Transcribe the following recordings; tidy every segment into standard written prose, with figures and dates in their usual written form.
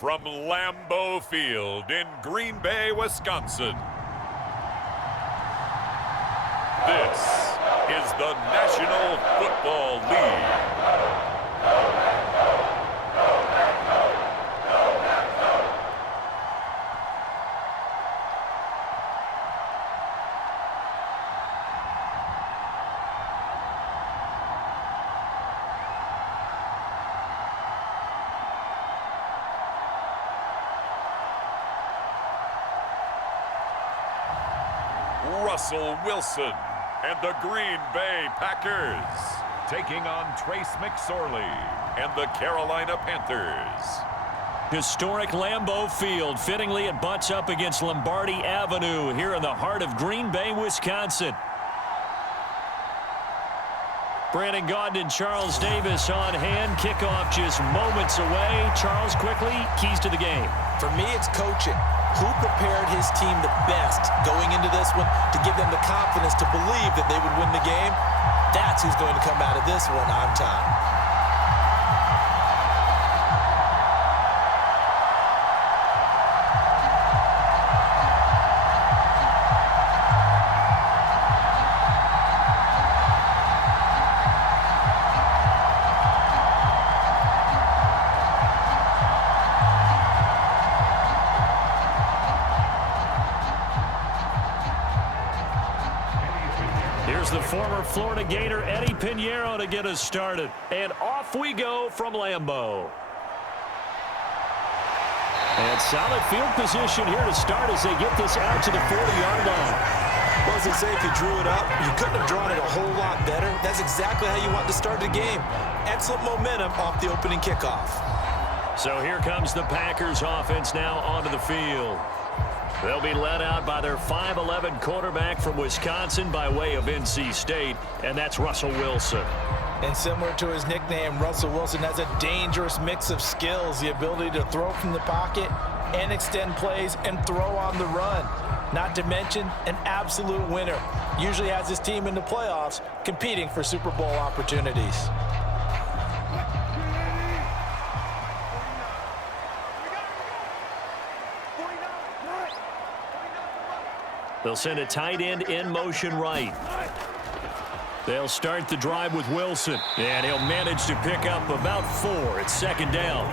from Lambeau Field in Green Bay, Wisconsin. This is the National Football League. Russell Wilson and the Green Bay Packers taking on Trace McSorley and the Carolina Panthers. Historic Lambeau Field. Fittingly, it butts up against Lombardi Avenue here in the heart of Green Bay, Wisconsin. Brandon Gaudin and Charles Davis on hand. Kickoff just moments away. Charles, quickly, keys to the game. For me, it's coaching. Who prepared his team the best going into this one to give them the confidence to believe that they would win the game? That's who's going to come out of this one on top. Here's the former Florida Gator Eddie Pinheiro to get us started. And off we go from Lambeau. And solid field position here to start as they get this out to the 40-yard line. Well, as they say, if you drew it up, you couldn't have drawn it a whole lot better. That's exactly how you want to start the game. Excellent momentum off the opening kickoff. So here comes the Packers offense now onto the field. They'll be led out by their 5'11" quarterback from Wisconsin by way of NC State, and that's Russell Wilson. And similar to his nickname, Russell Wilson has a dangerous mix of skills, the ability to throw from the pocket and extend plays and throw on the run. Not to mention an absolute winner. Usually has his team in the playoffs competing for Super Bowl opportunities. They'll send a tight end in motion right. They'll start the drive with Wilson, and he'll manage to pick up about 4. It's second down.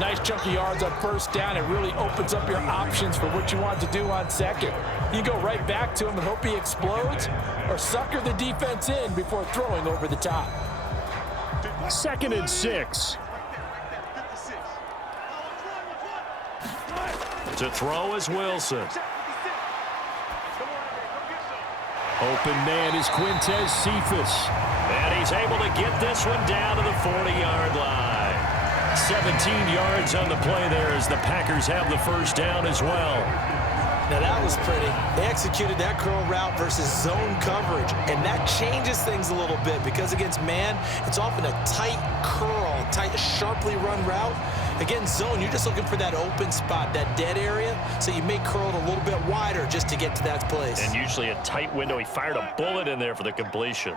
Nice chunk of yards on first down. It really opens up your options for what you want to do on second. You go right back to him and hope he explodes, or sucker the defense in before throwing over the top. 2nd and 6. To throw is Wilson. Open man is Quintez Cephas. And he's able to get this one down to the 40-yard line. 17 yards on the play there as the Packers have the first down as well. Now that was pretty. They executed that curl route versus zone coverage, and that changes things a little bit because against man, it's often a tight curl, tight, sharply run route. Against zone, you're just looking for that open spot, that dead area, so you may curl it a little bit wider just to get to that place. And usually a tight window. He fired a bullet in there for the completion.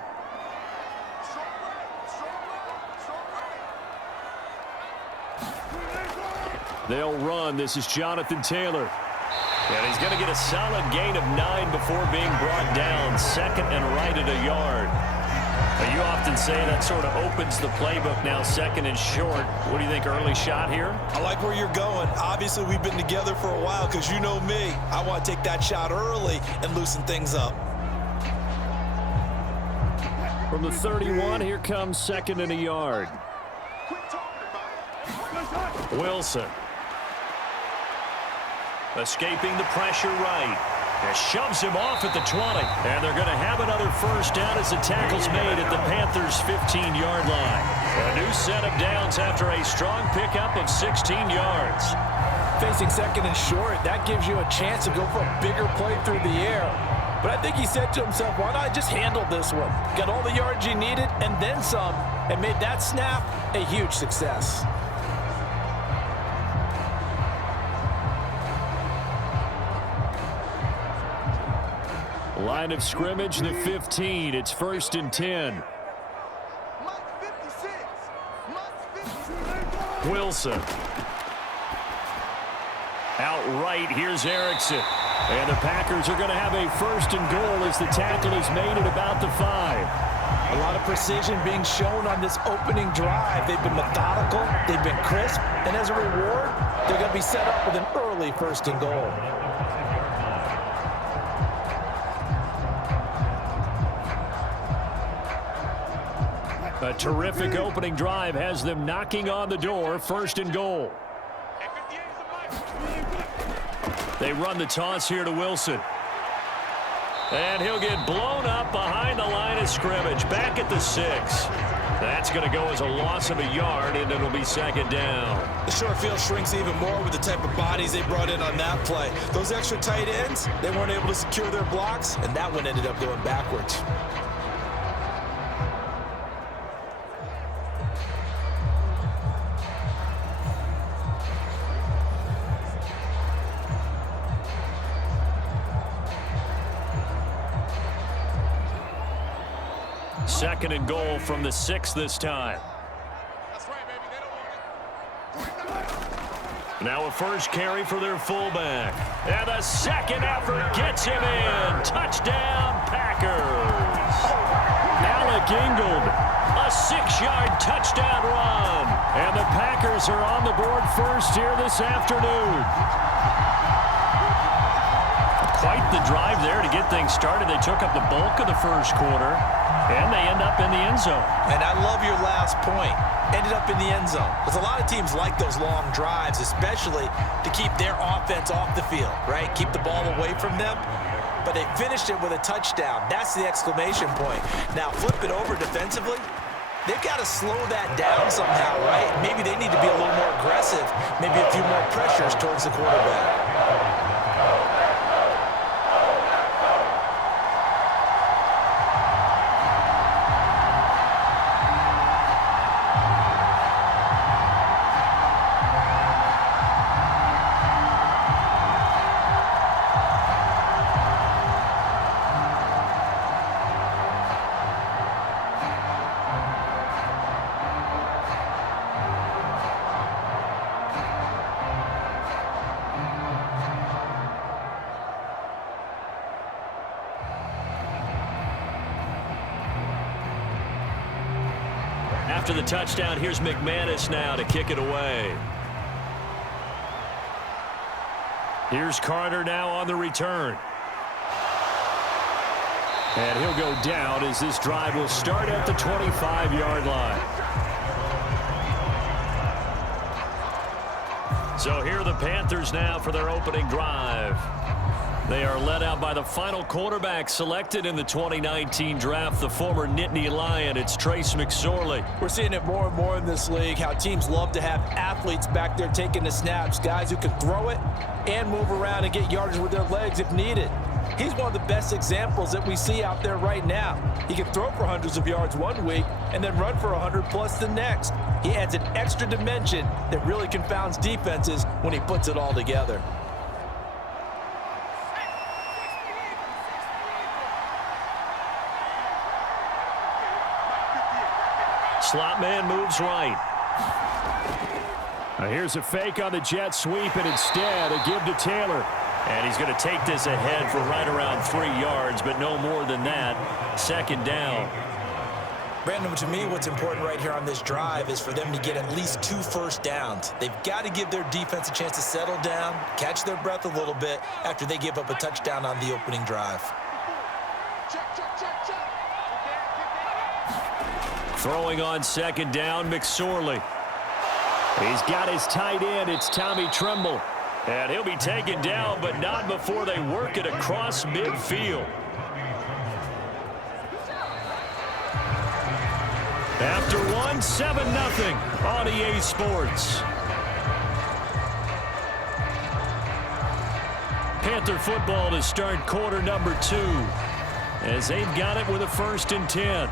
They'll run. This is Jonathan Taylor. And he's going to get a solid gain of 9 before being brought down. 2nd and right at a yard. Now, you often say that sort of opens the playbook now, 2nd and short. What do you think, early shot here? I like where you're going. Obviously, we've been together for a while because you know me. I want to take that shot early and loosen things up. From the 31, here comes 2nd and a yard. Wilson. Escaping the pressure right. It shoves him off at the 20. And they're going to have another first down as the tackle's made at the Panthers' 15-yard line. A new set of downs after a strong pickup of 16 yards. Facing 2nd and short, that gives you a chance to go for a bigger play through the air. But I think he said to himself, why not just handle this one? Got all the yards you needed and then some, and made that snap a huge success. Line of scrimmage, the 15. It's 1st and 10. Wilson. Outright, here's Erickson. And the Packers are going to have a 1st and goal as the tackle is made at about the 5. A lot of precision being shown on this opening drive. They've been methodical, they've been crisp, and as a reward, they're going to be set up with an early 1st and goal. A terrific opening drive has them knocking on the door, 1st and goal. They run the toss here to Wilson. And he'll get blown up behind the line of scrimmage, back at the 6. That's going to go as a loss of a yard, and it'll be 2nd down. The short field shrinks even more with the type of bodies they brought in on that play. Those extra tight ends, they weren't able to secure their blocks, and that one ended up going backwards. Second and goal from the 6 this time. Now a first carry for their fullback. And the second effort gets him in. Touchdown, Packers. Alec Ingold, a 6-yard touchdown run. And the Packers are on the board first here this afternoon. Quite the drive there to get things started. They took up the bulk of the first quarter, and they end up in the end zone. And I love your last point. Ended up in the end zone. Because a lot of teams like those long drives, especially to keep their offense off the field, right? Keep the ball away from them. But they finished it with a touchdown. That's the exclamation point. Now flip it over defensively. They've got to slow that down somehow, right? Maybe they need to be a little more aggressive. Maybe a few more pressures towards the quarterback. After the touchdown, here's McManus now to kick it away. Here's Carter now on the return. And he'll go down as this drive will start at the 25-yard line. So here are the Panthers now for their opening drive. They are led out by the final quarterback selected in the 2019 draft, the former Nittany Lion. It's Trace McSorley. We're seeing it more and more in this league, how teams love to have athletes back there taking the snaps, guys who can throw it and move around and get yardage with their legs if needed. He's one of the best examples that we see out there right now. He can throw for hundreds of yards one week and then run for 100+ the next. He adds an extra dimension that really confounds defenses when he puts it all together. Slot man moves right. Now here's a fake on the jet sweep, and instead a give to Taylor. And he's going to take this ahead for right around 3 yards, but no more than that. 2nd down. Brandon, to me, what's important right here on this drive is for them to get at least 2 first downs. They've got to give their defense a chance to settle down, catch their breath a little bit after they give up a touchdown on the opening drive. Throwing on 2nd down, McSorley. He's got his tight end. It's Tommy Tremble. And he'll be taken down, but not before they work it across midfield. After one, 7-0 on EA Sports. Panther football to start quarter number 2 as they've got it with a 1st and 10.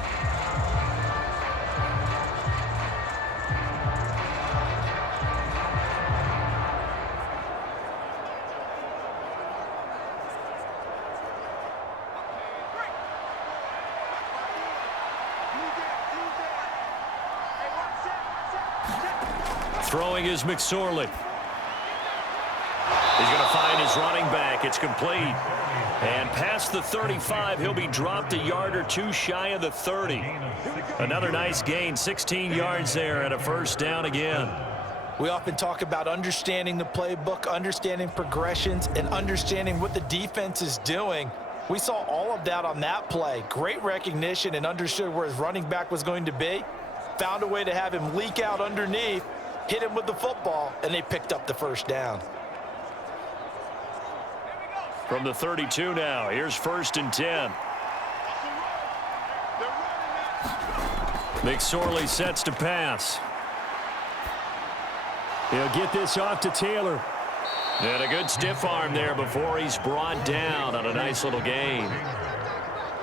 Throwing is McSorley. He's going to find his running back. It's complete. And past the 35, he'll be dropped a yard or two shy of the 30. Another nice gain, 16 yards there and a first down again. We often talk about understanding the playbook, understanding progressions, and understanding what the defense is doing. We saw all of that on that play. Great recognition and understood where his running back was going to be. Found a way to have him leak out underneath, hit him with the football, and they picked up the first down. From the 32 now, here's 1st and 10. McSorley sets to pass. He'll get this off to Taylor. And a good stiff arm there before he's brought down on a nice little gain.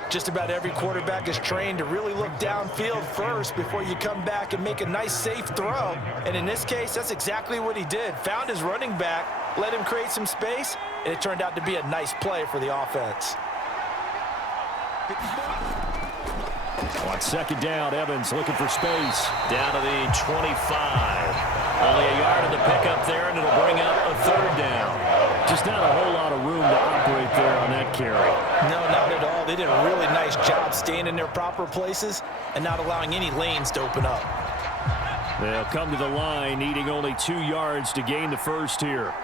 Just about every quarterback is trained to really look downfield first before you come back and make a nice, safe throw. And in this case, that's exactly what he did. Found his running back, let him create some space, and it turned out to be a nice play for the offense. On 2nd down, Evans looking for space. Down to the 25. Only a yard in the pickup there, and it'll bring up a 3rd down. Just not a whole lot of room to operate there on that carry. No, not at all. They did a really nice job staying in their proper places and not allowing any lanes to open up. They'll come to the line, needing only 2 yards to gain the first here.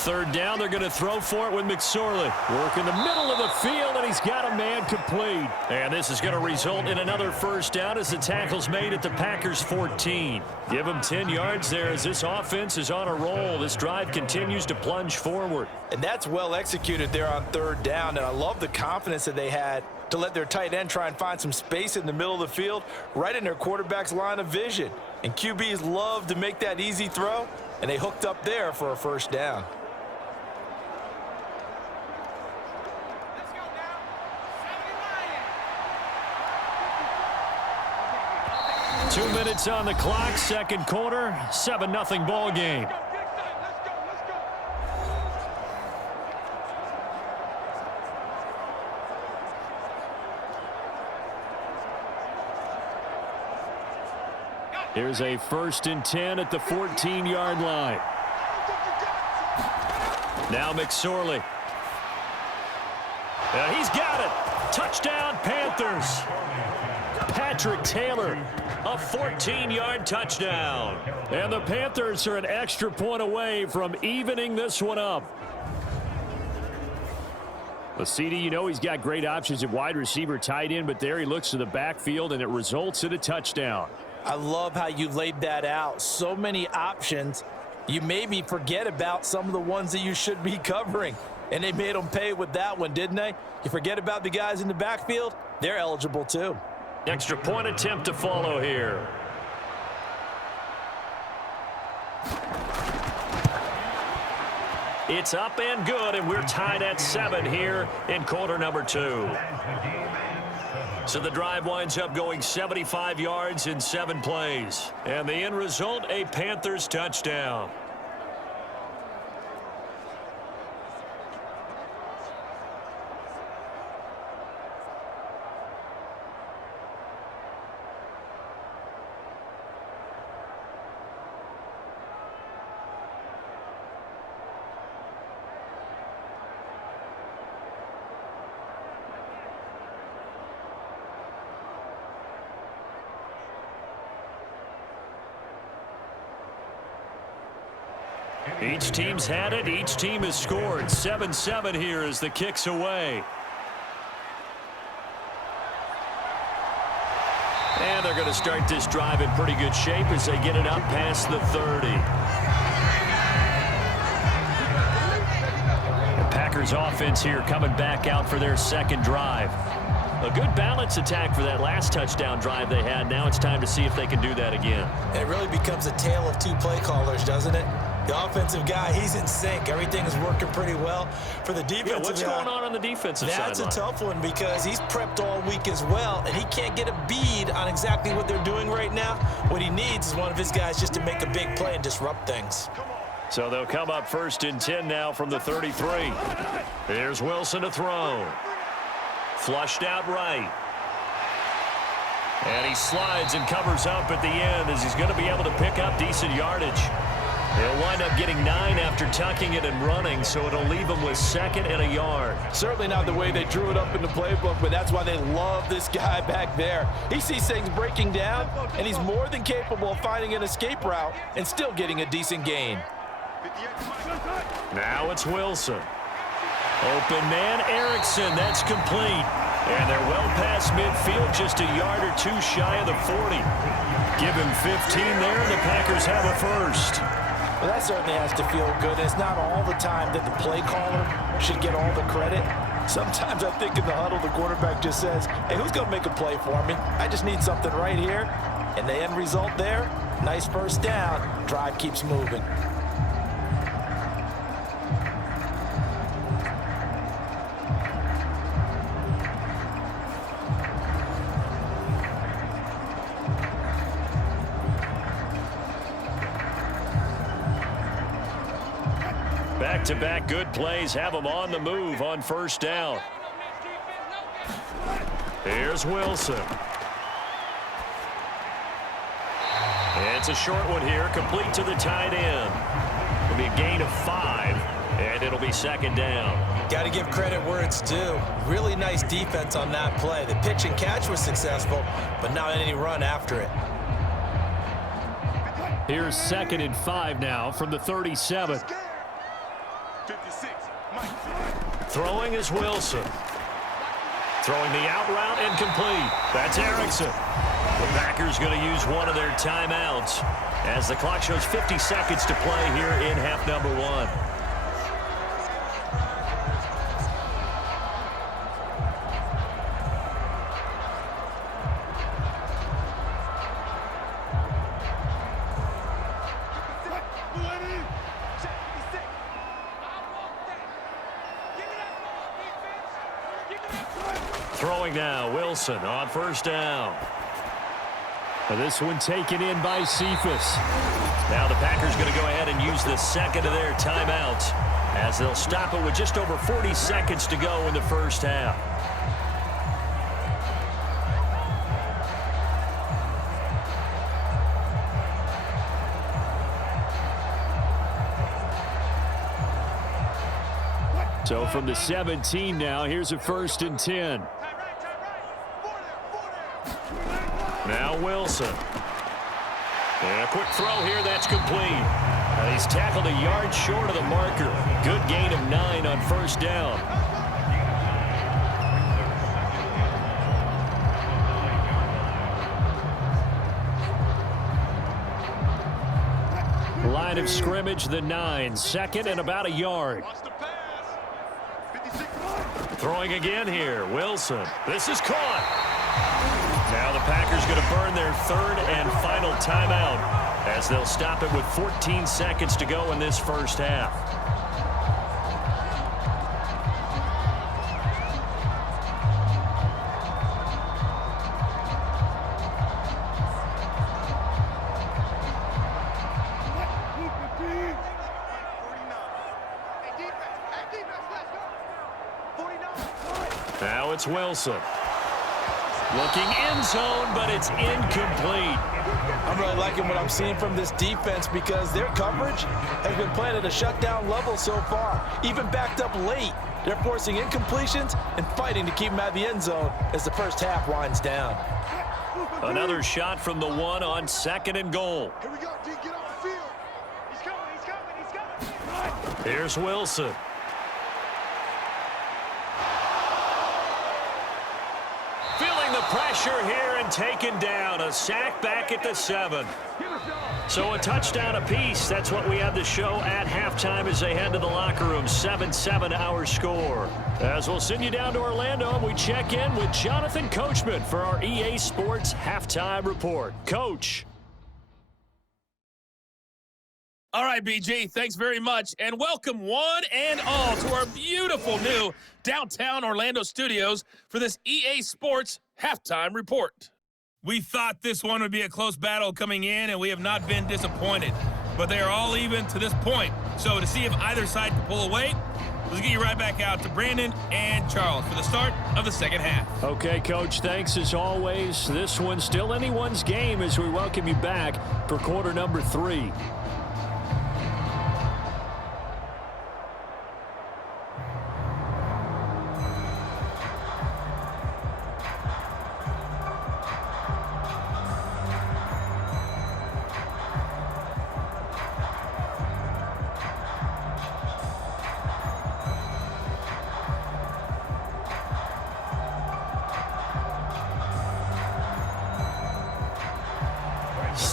3rd down, they're going to throw for it with McSorley. Work in the middle of the field, and he's got a man complete. And this is going to result in another first down as the tackle's made at the Packers' 14. Give them 10 yards there as this offense is on a roll. This drive continues to plunge forward. And that's well executed there on 3rd down, and I love the confidence that they had to let their tight end try and find some space in the middle of the field, right in their quarterback's line of vision. And QBs love to make that easy throw, and they hooked up there for a first down. 2 minutes on the clock, 2nd quarter, 7-0 ball game. Here's a 1st and 10 at the 14-yard line. Now McSorley. And he's got it. Touchdown, Panthers. Patrick Taylor, a 14-yard touchdown. And the Panthers are an extra point away from evening this one up. Well, CD, you know he's got great options at wide receiver, tight end, but there he looks to the backfield, and it results in a touchdown. I love how you laid that out. So many options. You made me forget about some of the ones that you should be covering. And they made them pay with that one, didn't they? You forget about the guys in the backfield, they're eligible too. Extra point attempt to follow here. It's up and good, and we're tied at 7 here in quarter number 2. So the drive winds up going 75 yards in 7 plays. And the end result, a Panthers touchdown. Each team's had it. Each team has scored. 7-7 here as the kick's away. And they're going to start this drive in pretty good shape as they get it up past the 30. The Packers offense here coming back out for their 2nd drive. A good balance attack for that last touchdown drive they had. Now it's time to see if they can do that again. It really becomes a tale of 2 play callers, doesn't it? The offensive guy, he's in sync. Everything is working pretty well. For the defensive guy, what's going on the defensive side? That's a tough one because he's prepped all week as well, and he can't get a bead on exactly what they're doing right now. What he needs is one of his guys just to make a big play and disrupt things. So they'll come up 1st and 10 now from the 33. Here's Wilson to throw. Flushed out right. And he slides and covers up at the end as he's going to be able to pick up decent yardage. He'll wind up getting 9 after tucking it and running, so it'll leave him with 2nd and a yard. Certainly not the way they drew it up in the playbook, but that's why they love this guy back there. He sees things breaking down, and he's more than capable of finding an escape route and still getting a decent gain. Now it's Wilson. Open man, Erickson. That's complete. And they're well past midfield, just a yard or 2 shy of the 40. Give him 15 there, and the Packers have a first. Well, that certainly has to feel good. It's not all the time that the play caller should get all the credit. Sometimes I think in the huddle, the quarterback just says, hey, who's going to make a play for me? I just need something right here. And the end result there, nice first down. Drive keeps moving. Back-to-back good plays have them on the move on first down. Here's Wilson. It's a short one here, complete to the tight end. It'll be a gain of 5, and it'll be 2nd down. Got to give credit where it's due. Really nice defense on that play. The pitch and catch was successful, but not any run after it. Here's 2nd and 5 now from the 37. Throwing is Wilson. Throwing the out route and complete. That's Erickson. The Packers going to use one of their timeouts as the clock shows 50 seconds to play here in half number 1. Throwing now, Wilson on first down. This one taken in by Cephas. Now the Packers going to go ahead and use the 2nd of their timeouts as they'll stop it with just over 40 seconds to go in the first half. So from the 17 now, here's a 1st and 10. Now Wilson. And a quick throw here, that's complete. He's tackled a yard short of the marker. Good gain of 9 on first down. Line of scrimmage, the 9. 2nd and about a yard. Throwing again here, Wilson. This is caught. Now the Packers going to burn their 3rd and final timeout as they'll stop it with 14 seconds to go in this first half. Now it's Wilson. Looking end zone, but it's incomplete. I'm really liking what I'm seeing from this defense because their coverage has been playing at a shutdown level so far. Even backed up late, they're forcing incompletions and fighting to keep them out of the end zone as the first half winds down. Another shot from the 1 on 2nd and goal. Here we go, D, get off the field. He's coming. Here's Wilson. Feeling the pressure here and taken down. A sack back at the 7. So a touchdown apiece. That's what we have to show at halftime as they head to the locker room. 7-7 our score. As we'll send you down to Orlando, and we check in with Jonathan Coachman for our EA Sports Halftime Report. Coach. All right, BG, thanks very much, and welcome one and all to our beautiful new downtown Orlando studios for this EA Sports Halftime Report. We thought this one would be a close battle coming in, and we have not been disappointed, but they are all even to this point. So to see if either side can pull away, let's get you right back out to Brandon and Charles for the start of the second half. Okay, Coach, thanks as always. This one's still anyone's game as we welcome you back for quarter number 3.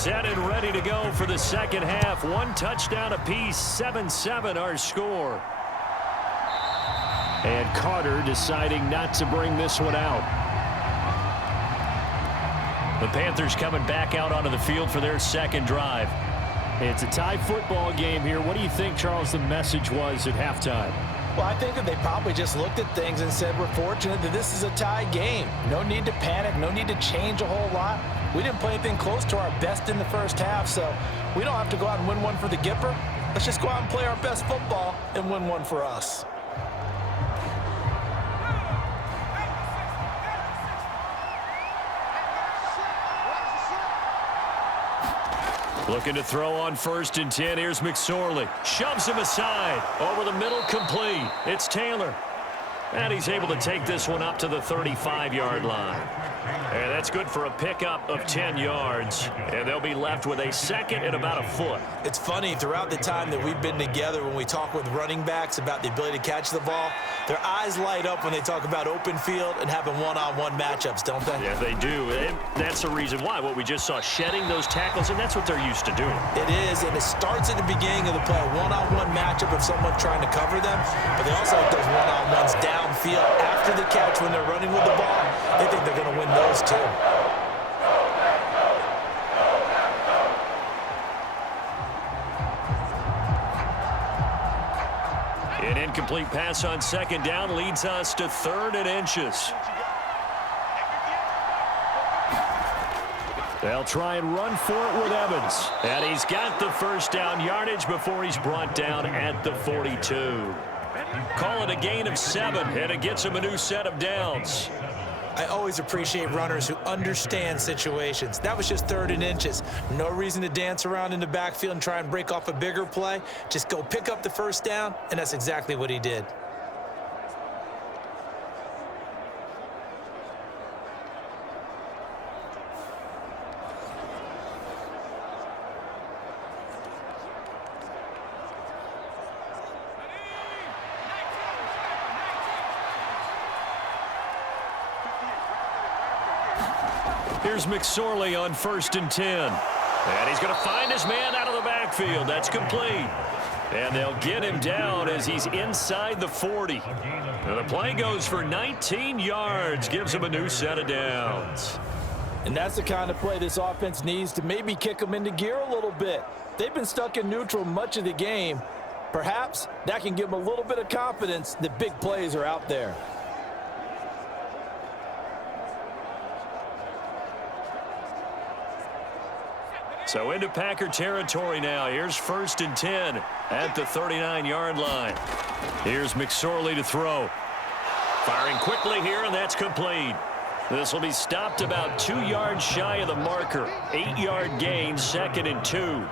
set and ready to go for the second half. One touchdown apiece, 7-7 our score. And Carter deciding not to bring this one out. The Panthers coming back out onto the field for their second drive. It's a tie football game here. What do you think, Charles, the message was at halftime? Well, I think that they probably just looked at things and said, we're fortunate that this is a tie game. No need to panic. No need to change a whole lot. We didn't play anything close to our best in the first half, so we don't have to go out and win one for the Gipper. Let's just go out and play our best football and win one for us. Looking to throw on 1st and 10. Here's McSorley. Shoves him aside. Over the middle, complete. It's Taylor. And he's able to take this one up to the 35-yard line. And that's good for a pickup of 10 yards. And they'll be left with a second and about a foot. It's funny, throughout the time that we've been together, when we talk with running backs about the ability to catch the ball, their eyes light up when they talk about open field and having one-on-one matchups, don't they? Yeah, they do. And that's the reason why. What we just saw, shedding those tackles, and that's what they're used to doing. It is, and it starts at the beginning of the play. One-on-one matchup of someone trying to cover them, but they also like those one-on-ones downfield after the catch when they're running with the ball. They think they're going to win those too. An incomplete pass on second down leads us to 3rd and inches. They'll try and run for it with Evans. And he's got the first down yardage before he's brought down at the 42. Call it a gain of 7, and it gets him a new set of downs. I always appreciate runners who understand situations. That was just 3rd and inches. No reason to dance around in the backfield and try and break off a bigger play. Just go pick up the first down, and that's exactly what he did. Here's McSorley on 1st and 10. And he's going to find his man out of the backfield. That's complete. And they'll get him down as he's inside the 40. And the play goes for 19 yards. Gives him a new set of downs. And that's the kind of play this offense needs to maybe kick them into gear a little bit. They've been stuck in neutral much of the game. Perhaps that can give them a little bit of confidence that big plays are out there. So into Packer territory now. Here's 1st and 10 at the 39-yard line. Here's McSorley to throw. Firing quickly here, and that's complete. This will be stopped about 2 yards shy of the marker. 8-yard gain, 2nd and 2.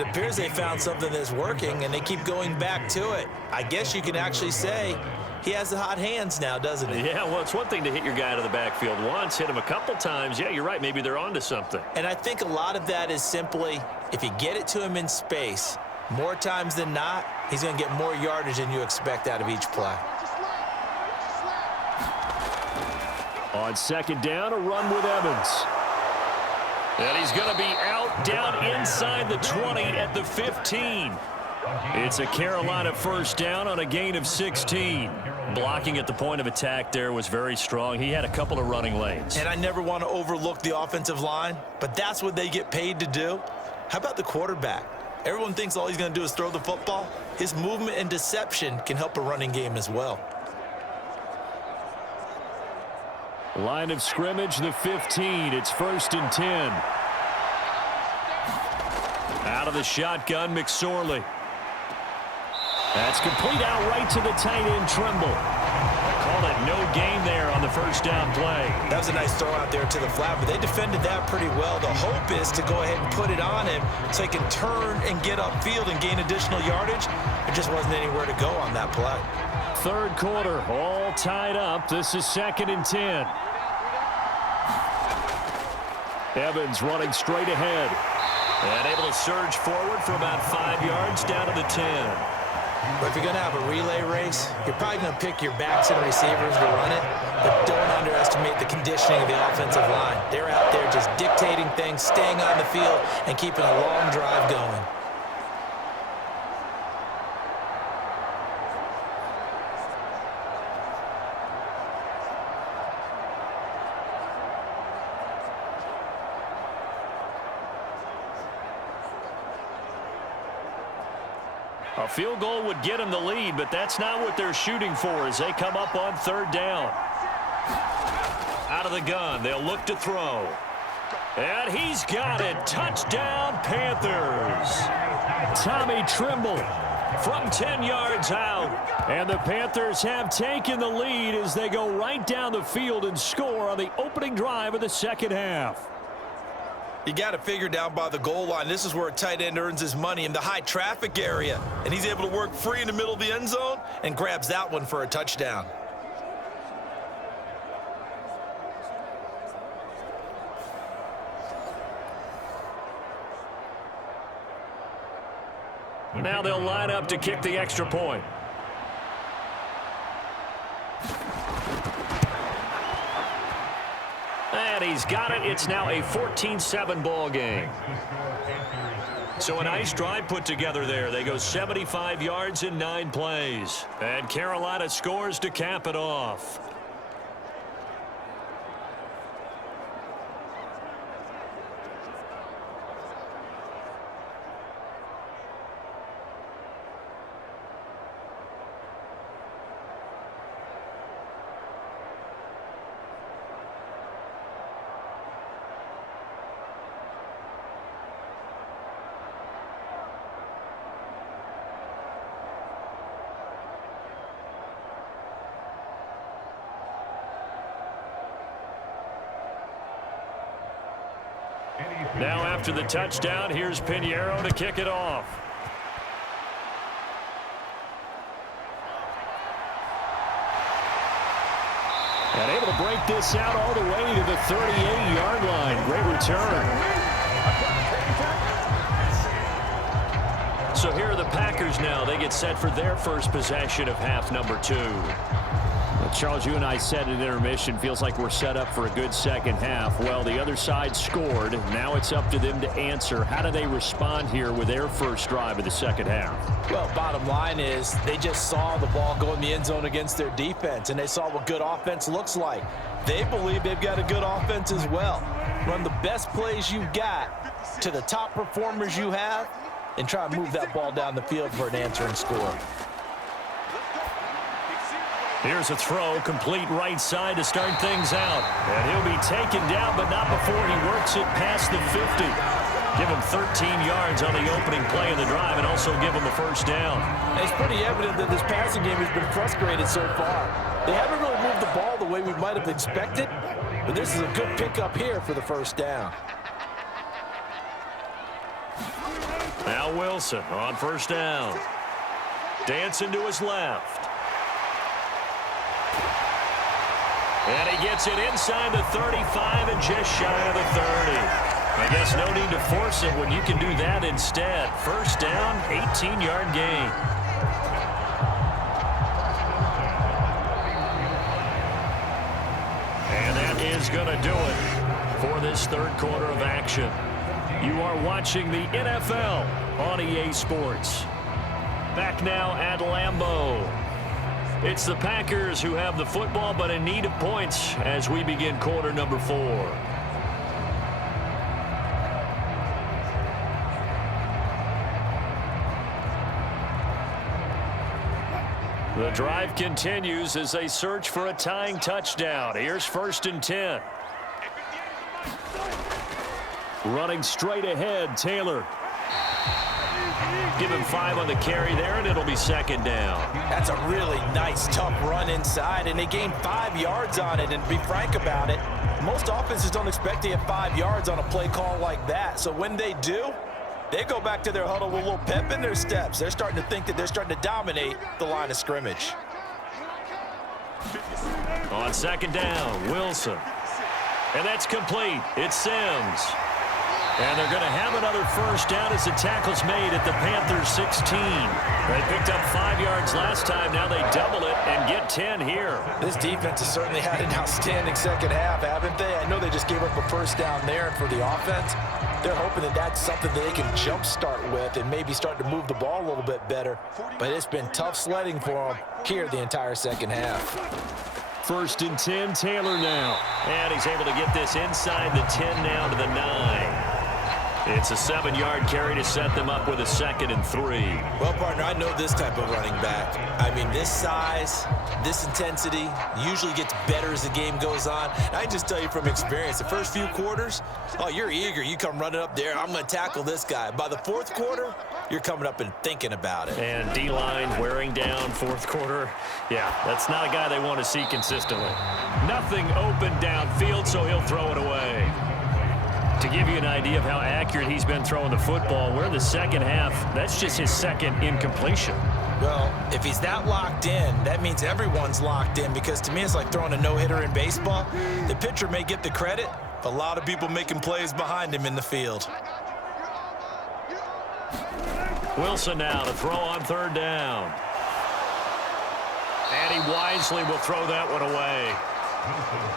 It appears they found something that's working, and they keep going back to it. I guess you can actually say he has the hot hands now, doesn't he? Yeah, well, it's one thing to hit your guy out of the backfield once, hit him a couple times. Yeah, you're right. Maybe they're onto something. And I think a lot of that is simply, if you get it to him in space, more times than not, he's going to get more yardage than you expect out of each play. On 2nd down, a run with Evans. And he's going to be out down inside the 20 at the 15. It's a Carolina first down on a gain of 16. Blocking at the point of attack there was very strong. He had a couple of running lanes. And I never want to overlook the offensive line, but that's what they get paid to do. How about the quarterback? Everyone thinks all he's going to do is throw the football. His movement and deception can help a running game as well. Line of scrimmage, the 15. It's 1st and 10. Out of the shotgun, McSorley. That's complete out right to the tight end, Trimble. Called it no gain there on the first down play. That was a nice throw out there to the flat, but they defended that pretty well. The hope is to go ahead and put it on him so he can turn and get upfield and gain additional yardage. There just wasn't anywhere to go on that play. 3rd quarter, all tied up. This is 2nd and 10. Evans running straight ahead. And able to surge forward for about 5 yards down to the 10. But if you're going to have a relay race, you're probably going to pick your backs and receivers to run it, but don't underestimate the conditioning of the offensive line. They're out there just dictating things, staying on the field, and keeping a long drive going. A field goal would get them the lead, but that's not what they're shooting for as they come up on third down. Out of the gun, they'll look to throw. And he's got it. Touchdown, Panthers. Tommy Trimble from 10 yards out. And the Panthers have taken the lead as they go right down the field and score on the opening drive of the second half. You got to figure down by the goal line. This is where a tight end earns his money, in the high traffic area. And he's able to work free in the middle of the end zone and grabs that one for a touchdown. Now they'll line up to kick the extra point. And he's got it. It's now a 14-7 ball game. So a nice drive put together there. They go 75 yards in 9 plays. And Carolina scores to cap it off. Now after the touchdown, here's Pinheiro to kick it off. And able to break this out all the way to the 38-yard line. Great return. So here are the Packers now. They get set for their first possession of half number 2. Charles, you and I said at intermission, feels like we're set up for a good second half. Well, the other side scored. Now it's up to them to answer. How do they respond here with their first drive of the second half? Well, bottom line is they just saw the ball go in the end zone against their defense, and they saw what good offense looks like. They believe they've got a good offense as well. Run the best plays you got to the top performers you have, and try to move that ball down the field for an answering score. Here's a throw, complete right side to start things out. And he'll be taken down, but not before he works it past the 50. Give him 13 yards on the opening play of the drive and also give him a first down. It's pretty evident that this passing game has been frustrated so far. They haven't really moved the ball the way we might have expected, but this is a good pickup here for the first down. Now Wilson on first down. Dancing to his left. And he gets it inside the 35 and just shy of the 30. I guess no need to force it when you can do that instead. First down, 18-yard gain. And that is going to do it for this third quarter of action. You are watching the NFL on EA Sports. Back now at Lambeau. It's the Packers who have the football, but in need of points as we begin quarter number 4. The drive continues as they search for a tying touchdown. Here's 1st and 10. Running straight ahead, Taylor. Give him 5 on the carry there, and it'll be 2nd down. That's a really nice, tough run inside, and they gained 5 yards on it. And to be frank about it, most offenses don't expect to get 5 yards on a play call like that. So when they do, they go back to their huddle with a little pep in their steps. They're starting to think that they're starting to dominate the line of scrimmage. On 2nd down, Wilson. And that's complete. It's Sims. And they're going to have another first down as the tackle's made at the Panthers 16. They picked up 5 yards last time. Now they double it and get 10 here. This defense has certainly had an outstanding second half, haven't they? I know they just gave up a first down there, and for the offense, they're hoping that that's something they can jumpstart with and maybe start to move the ball a little bit better. But it's been tough sledding for them here the entire second half. 1st and 10, Taylor now. And he's able to get this inside the 10 now to the 9. It's a 7-yard carry to set them up with a 2nd and 3. Well, partner, I know this type of running back. I mean, this size, this intensity usually gets better as the game goes on. And I just tell you from experience, the first few quarters, oh, you're eager. You come running up there, I'm going to tackle this guy. By the 4th quarter, you're coming up and thinking about it. And D-line wearing down 4th quarter. Yeah, that's not a guy they want to see consistently. Nothing open downfield, so he'll throw it away. To give you an idea of how accurate he's been throwing the football, we're in the second half. That's just his 2nd incompletion. Well, if he's that locked in, that means everyone's locked in, because to me it's like throwing a no-hitter in baseball. The pitcher may get the credit, but a lot of people making plays behind him in the field. Wilson now to throw on 3rd down. And he wisely will throw that one away.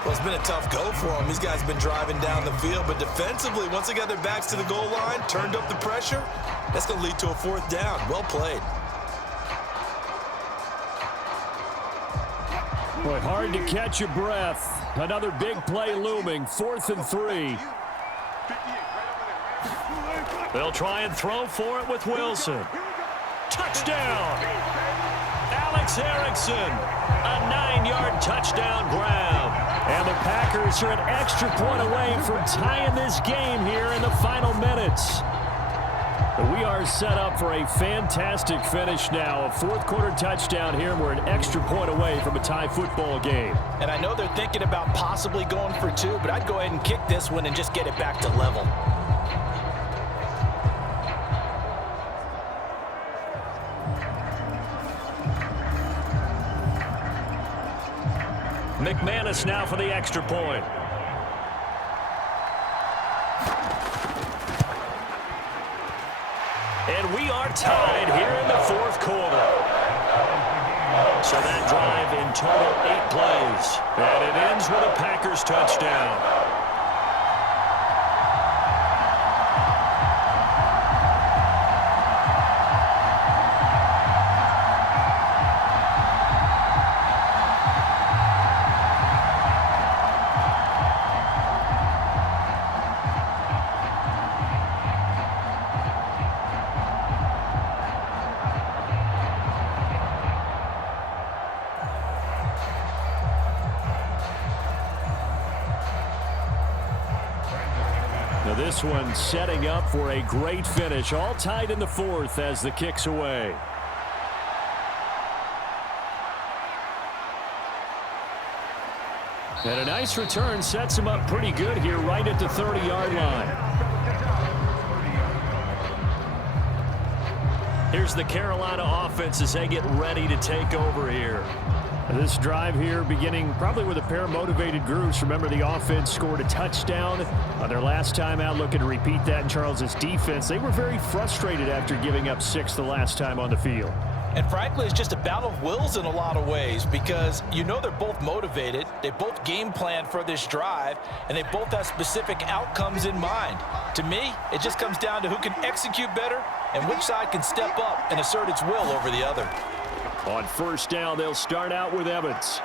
Well, it's been a tough go for them. These guys have been driving down the field, but defensively, once they got their backs to the goal line, turned up the pressure, that's going to lead to a 4th down. Well played. Boy, hard to catch your breath. Another big play looming, 4th and 3. They'll try and throw for it with Wilson. Touchdown! Alex Erickson, a 9-yard touchdown grab. And the Packers are an extra point away from tying this game here in the final minutes. We are set up for a fantastic finish now. A 4th quarter touchdown here, and we're an extra point away from a tie football game. And I know they're thinking about possibly going for 2, but I'd go ahead and kick this one and just get it back to level. McManus now for the extra point. And we are tied here in the 4th quarter. So that drive in total 8 plays. And it ends with a Packers touchdown. Now this one setting up for a great finish. All tied in the 4th as the kick's away. And a nice return sets him up pretty good here right at the 30-yard line. Here's the Carolina offense as they get ready to take over here. This drive here beginning probably with a pair of motivated groups. Remember, the offense scored a touchdown on their last time out. Looking to repeat that in Charles's defense. They were very frustrated after giving up 6 the last time on the field. And frankly, it's just a battle of wills in a lot of ways, because you know they're both motivated. They both game plan for this drive, and they both have specific outcomes in mind. To me, it just comes down to who can execute better and which side can step up and assert its will over the other. On 1st down, they'll start out with Evans.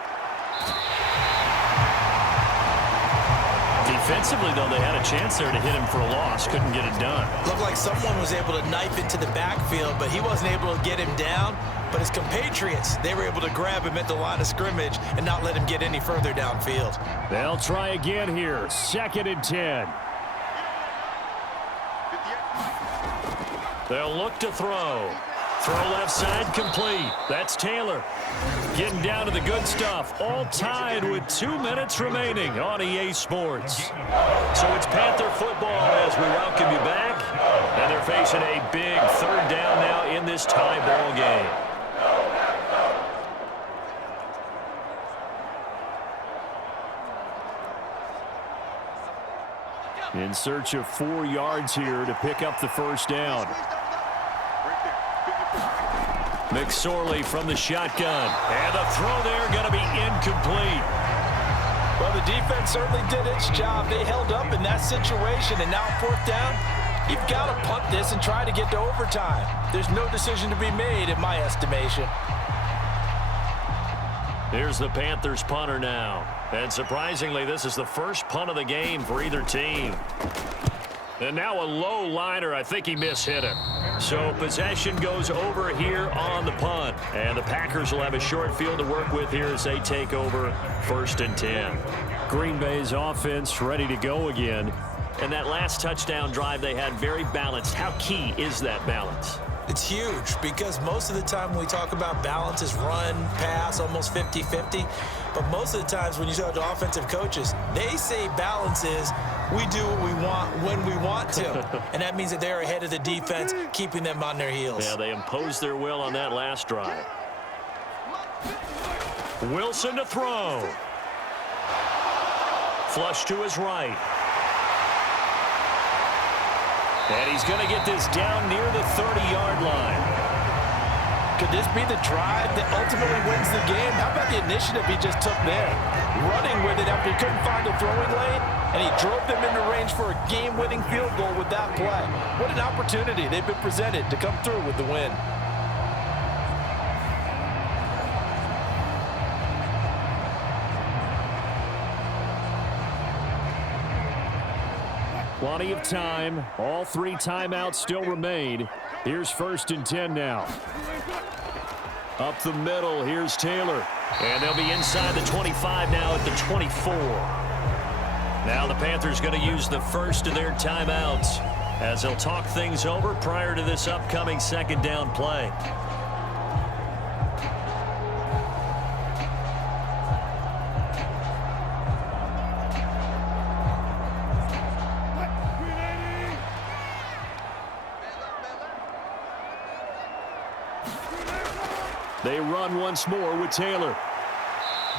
Defensively, though, they had a chance there to hit him for a loss. Couldn't get it done. Looked like someone was able to knife into the backfield, but he wasn't able to get him down. But his compatriots, they were able to grab him at the line of scrimmage and not let him get any further downfield. They'll try again here. 2nd and 10. They'll look to throw. Throw left side complete. That's Taylor. Getting down to the good stuff. All tied with 2 minutes remaining on EA Sports. So it's Panther football as we welcome you back. And they're facing a big 3rd down now in this tie ball game. In search of 4 yards here to pick up the first down. McSorley from the shotgun. And the throw there going to be incomplete. Well, the defense certainly did its job. They held up in that situation, and now 4th down, you've got to punt this and try to get to overtime. There's no decision to be made in my estimation. Here's the Panthers punter now. And surprisingly, this is the first punt of the game for either team. And now a low liner. I think he mishit him. So possession goes over here on the punt. And the Packers will have a short field to work with here as they take over 1st and 10. Green Bay's offense ready to go again. And that last touchdown drive they had very balanced. How key is that balance? It's huge because most of the time when we talk about balance is run, pass, almost 50-50. But most of the times when you talk to offensive coaches, they say balance is we do what we want when we want to. And that means that they're ahead of the defense, keeping them on their heels. Yeah, they imposed their will on that last drive. Wilson to throw. Flush to his right. And he's going to get this down near the 30-yard line. Could this be the drive that ultimately wins the game? How about the initiative he just took there? Running with it after he couldn't find a throwing lane, and he drove them into range for a game-winning field goal with that play. What an opportunity they've been presented to come through with the win. Plenty of time. All 3 timeouts still remain. Here's 1st and 10 now. Up the middle, here's Taylor. And they'll be inside the 25 now at the 24. Now the Panthers going to use the first of their timeouts as they'll talk things over prior to this upcoming 2nd down play. They run once more with Taylor.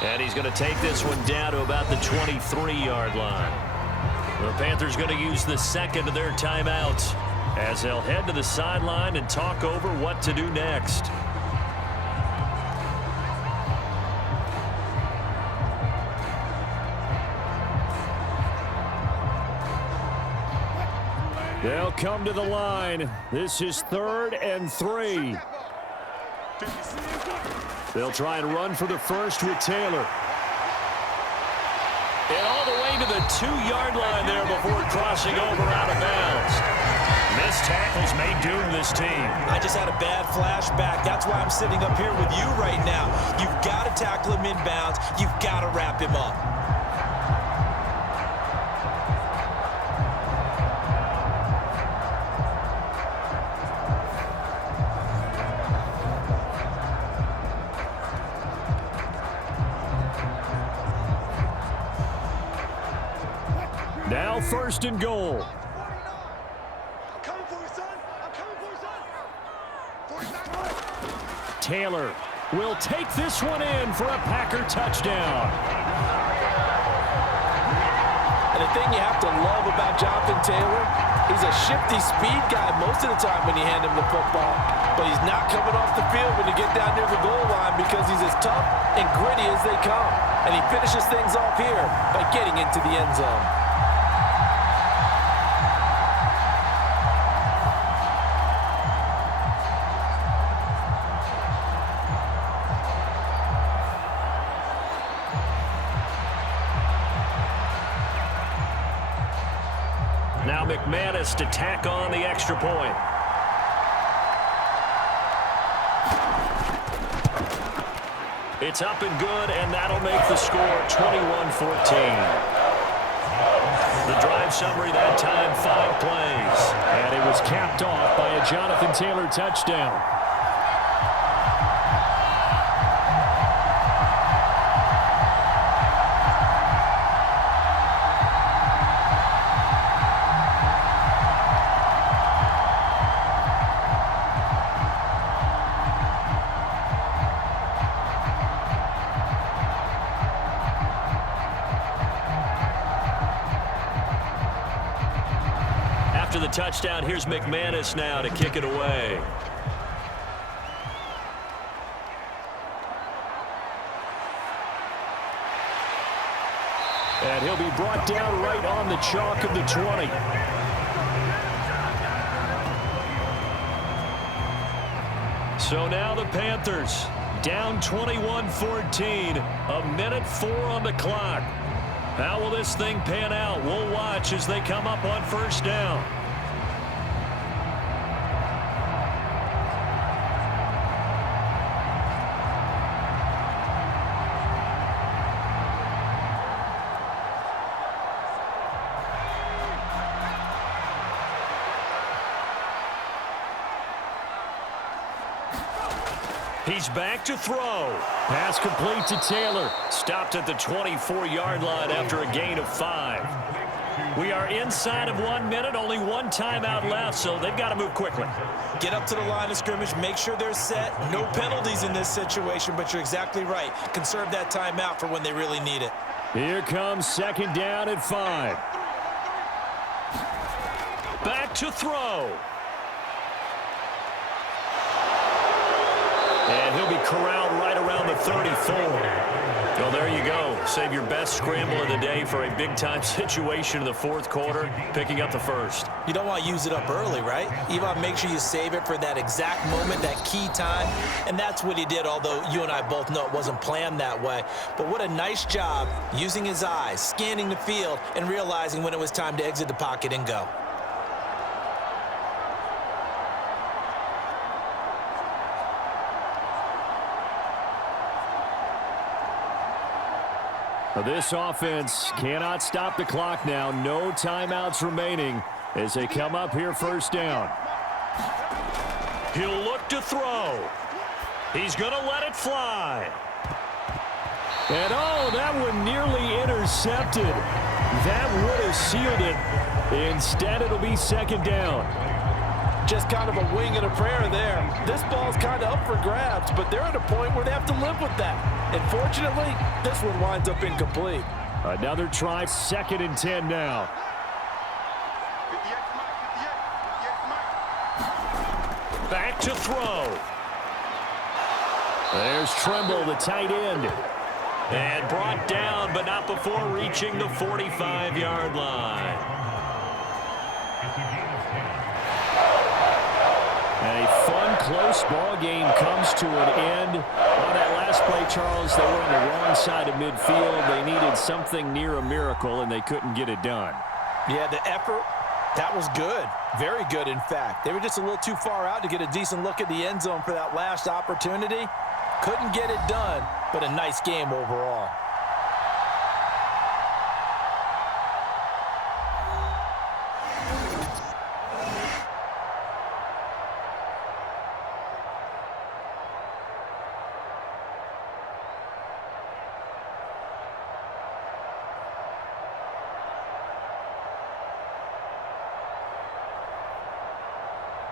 And he's going to take this one down to about the 23-yard line. The Panthers going to use the 2nd of their timeouts as they'll head to the sideline and talk over what to do next. They'll come to the line. This is 3rd and 3. They'll try and run for the first with Taylor. And all the way to the 2-yard line there before crossing over out of bounds. Missed tackles may doom this team. I just had a bad flashback. That's why I'm sitting up here with you right now. You've got to tackle him inbounds. You've got to wrap him up. Now 1st and goal. I'm coming for you, son. I'm coming for you, son. Taylor will take this one in for a Packer touchdown. And the thing you have to love about Jonathan Taylor, he's a shifty speed guy most of the time when you hand him the football. But he's not coming off the field when you get down near the goal line because he's as tough and gritty as they come. And he finishes things off here by getting into the end zone. Now McManus to tack on the extra point. It's up and good, and that'll make the score 21-14. The drive summary that time, 5 plays. And it was capped off by a Jonathan Taylor touchdown. the touchdown. Here's McManus now to kick it away. And he'll be brought down right on the chalk of the 20. So now the Panthers down 21-14, a minute 4 on the clock. How will this thing pan out? We'll watch as they come up on first down. He's back to throw. Pass complete to Taylor. Stopped at the 24-yard line after a gain of 5. We are inside of 1 minute, only one timeout left, so they've got to move quickly. Get up to the line of scrimmage, make sure they're set. No penalties in this situation, but you're exactly right. Conserve that timeout for when they really need it. Here comes second down at 5. Back to throw. And he'll be corralled right around the 34. Well, there you go. Save your best scramble of the day for a big-time situation in the fourth quarter, picking up the first. You don't want to use it up early, right? You want to make sure you save it for that exact moment, that key time. And that's what he did, although you and I both know it wasn't planned that way. But what a nice job using his eyes, scanning the field, and realizing when it was time to exit the pocket and go. This offense cannot stop the clock now. No timeouts remaining as they come up here first down. He'll look to throw. He's going to let it fly. And oh, that one nearly intercepted. That would have sealed it. Instead, it'll be second down. Just kind of a wing and a prayer there. This ball's kind of up for grabs, but they're at a point where they have to live with that. And fortunately, this one winds up incomplete. Another try, second and 10 now. Back to throw. There's Trimble, the tight end. And brought down, but not before reaching the 45-yard line. And a fun, close ball game comes to an end. On that last play, Charles, they were on the wrong side of midfield. They needed something near a miracle, and they couldn't get it done. Yeah, the effort, that was good. Very good, in fact. They were just a little too far out to get a decent look at the end zone for that last opportunity. Couldn't get it done, but a nice game overall.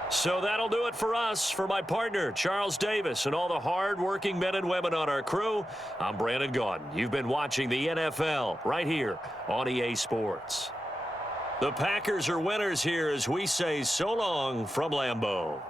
So that'll do it for us. For my partner, Charles Davis, and all the hard-working men and women on our crew, I'm Brandon Gaudin. You've been watching the NFL right here on EA Sports. The Packers are winners here as we say so long from Lambeau.